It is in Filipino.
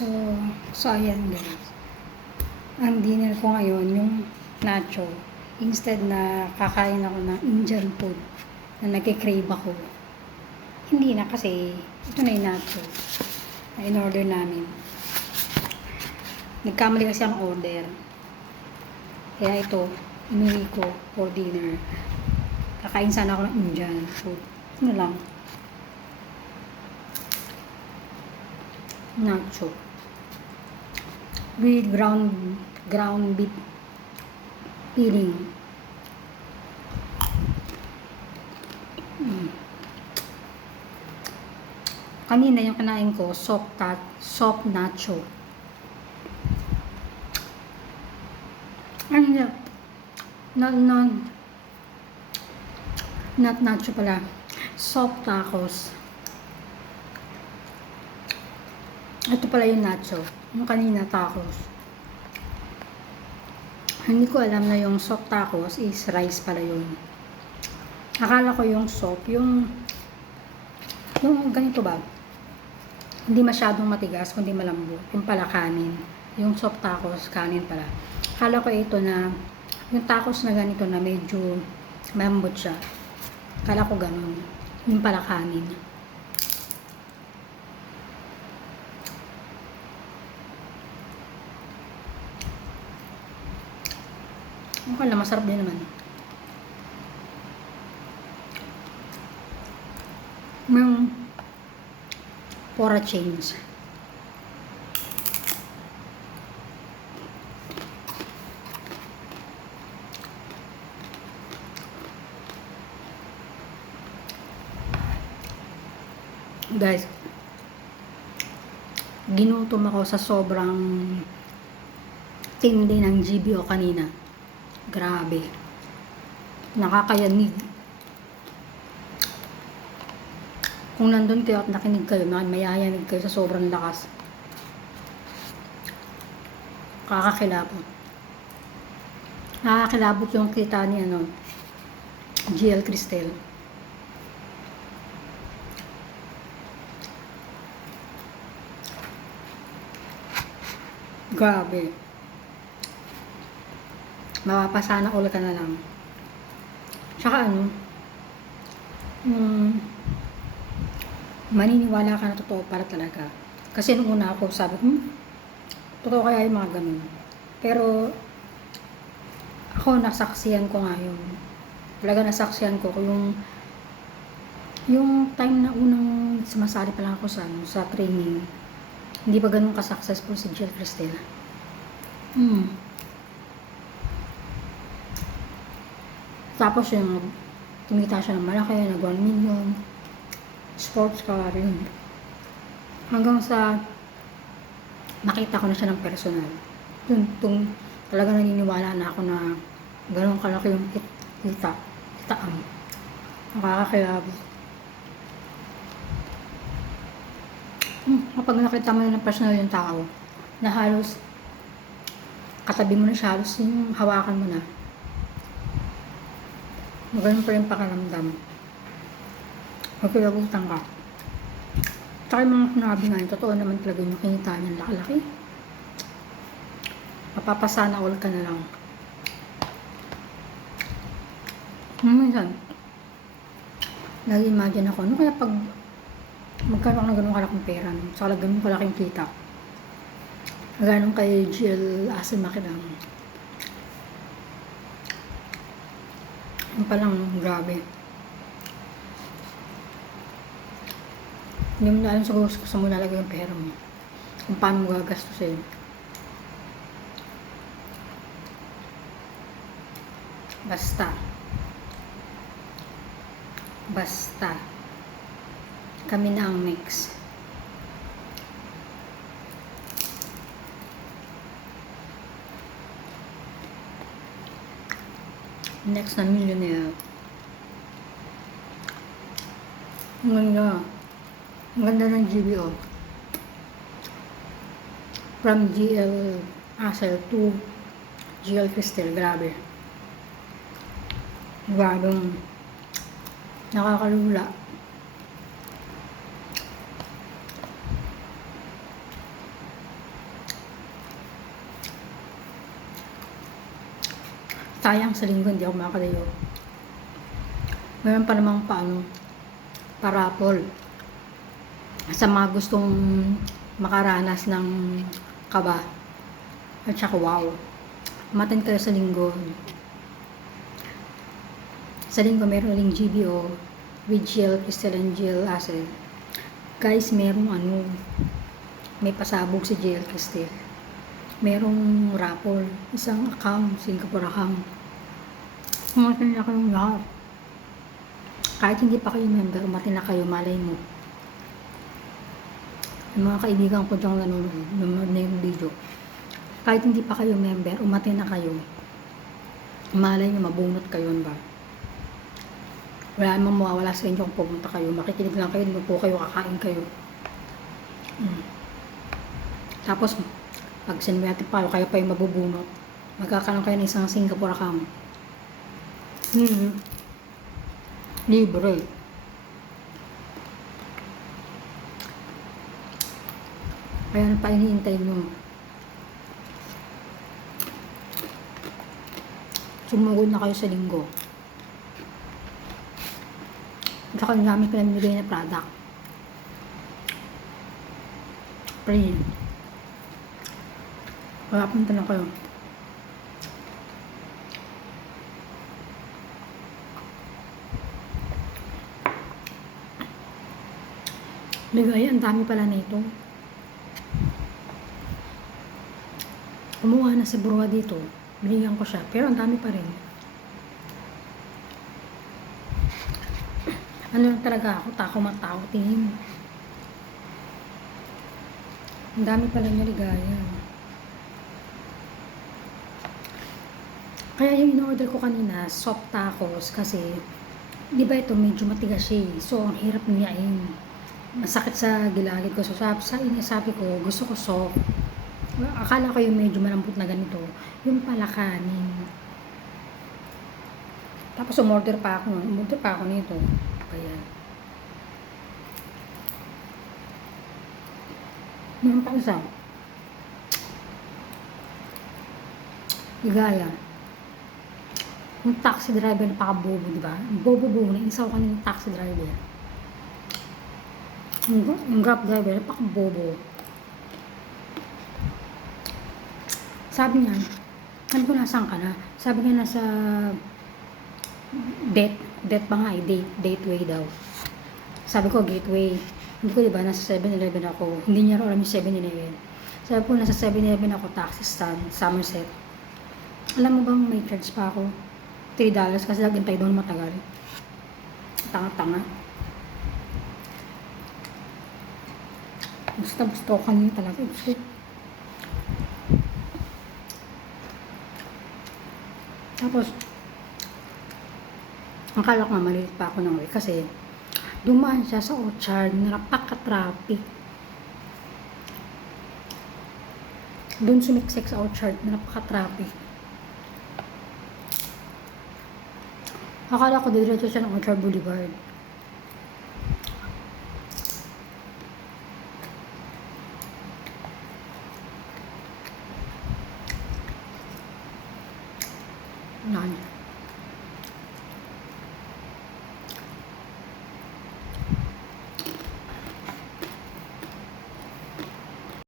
So, so ayan guys. Ang dinner ko ngayon, yung nacho. Instead na kakain ako ng Indian food na nagkikrave ako. Hindi na kasi ito na yung nacho na in-order namin. Nagkamali kasi ang order. Kaya ito, inuwi ko for dinner. Kakain sana ako ng Indian food. Ano lang. Nacho. With ground ground beef filling. Mm. Kanina yung kinain ko, soft cut, soft nacho. Ano niya? Not, not, not nacho pala. Soft tacos. Ito pala yung nacho. Yung kanina tacos. Hindi ko alam na yung soft tacos is rice pala yun. Akala ko yung soft, yung yung ganito ba? Hindi masyadong matigas, kundi malambot. Yung pala kanin. Yung soft tacos, kanin pala. Akala ko ito na yung tacos na ganito na medyo malambot siya. Akala ko ganun. Yung pala kanin. Okay lang, masarap din naman. Yung for a change. Guys, ginutom ako sa sobrang tindi ng GBO kanina. Grabe. Nakakayanig. Kung nandun kayo at nakinig kayo, mayayanig kayo sa sobrang lakas. Kakakilabot. Nakakilabot yung kita ni ano, GL Cristel. Grabe. Mapapasana all ka na lang. Tsaka ano, um, maniniwala ka na totoo para talaga. Kasi nung una ako sabi, hmm, totoo kaya yung mga ganun. Pero, ako nasaksiyan ko nga yung, talaga nasaksiyan ko yung, yung time na unang sumasali pa lang ako sa, ano, sa training, hindi pa ganun ka-successful si Jill Cristel. Hmm. Tapos yung tumita siya ng malaki, nag 1 million. Sports car, yun. Hanggang sa nakita ko na siya ng personal. Yun, tung, talaga naniniwala na ako na ganun kalaki yung kit- kita, kitaan. Nakakakilabot. Hmm, kapag nakita mo na ng personal yung tao, na halos katabi mo na siya, halos yung hawakan mo na. Ganun pa rin pakaramdam. Magkilagutan ka. Tsaka yung mga sinabi nga, yun, totoo naman talaga yung kinita niyan laki-laki. Mapapasana all ka na lang. Hmm, minsan, nag-imagine ako, ano kaya pag magkaroon ng ganun kalaking pera, no? saka ganun kalaking kita. Ganun kay GL Asim Makinang. Yung palang grabe. Hindi mo na alam siguro kung saan mo nalagay yung pera mo. Kung paano mo gagastusin. Basta. Basta. Kami na ang mix. Next na millionaire. Ang ganda. Ang ganda ng GBO. From GL Asel to GL Cristel. Grabe. Grabing nakakalula. Sayang sa linggo, hindi ako makakalayo. Meron pa namang paano, parapol. Sa mga gustong makaranas ng kaba. At saka wow. Umaten kayo sa linggo. Sa linggo, meron uling GBO with Jill, Crystal and Jill Asel. Guys, merong ano, may pasabog si Jill Crystal. Merong raffle, isang account, Singapore account. Umatin na kayong lahat. Kahit hindi pa kayo member, umatin na kayo, malay mo. Yung mga kaibigan ko dyan nanonood, nanonood na video. Kahit hindi pa kayo member, umatin na kayo. Malay nyo, mabunot kayo ba? Wala namang mawawala sa inyo kung pumunta kayo. Makikinig lang kayo, hindi po kayo, kakain kayo. Mm. Tapos, pag sinwerte pa kayo, kayo pa yung mabubunot. Magkakaroon kayo ng isang Singapore account. Hmm. Libre. Kaya ano pa iniintay nyo? Sumugod na kayo sa linggo. At saka ang dami pinamigay na product. Free. Wala punta na kayo. Ligaya, ang dami pala nito. Kumuha na si Bruha dito. Binigyan ko siya. Pero ang dami pa rin. Ano lang talaga ako, tako matao, tingin. Ang dami pala niya ligaya. Kaya yung in-order ko kanina, soft tacos kasi di ba ito medyo matigas eh. So, ang hirap niyain. Masakit sa gilagid ko. So, sabi, sa sabi ko, gusto ko soft. Akala ko yung medyo malambot na ganito. Yung pala kanin. Tapos umorder pa ako. Umorder pa ako nito. Kaya. Meron pa isa. Ligaya. Yung taxi driver na pakabobo, di ba? Bobo-bobo na. Isa ko kanina yung taxi driver. Yung, yung grab driver, napakabobo. Sabi niya, ano ko nasaan ka na? Sabi niya nasa det, det pa nga eh, date, dateway daw. Sabi ko, gateway. Hindi ko diba, nasa 7-Eleven ako. Hindi niya alam yung 7-Eleven. Sabi ko, nasa 7-Eleven ako, taxi stand, Somerset. Alam mo bang may charge pa ako? $3 kasi naghintay doon matagal. Tanga-tanga. Gusto gusto ko kanina talaga. Gusto Tapos, ang kala ko maliit pa ako ng way kasi dumaan siya sa orchard na napaka-traffic. Doon sumiksik sa orchard na napaka-traffic. Akala ko diretso siya ng Orchard Boulevard.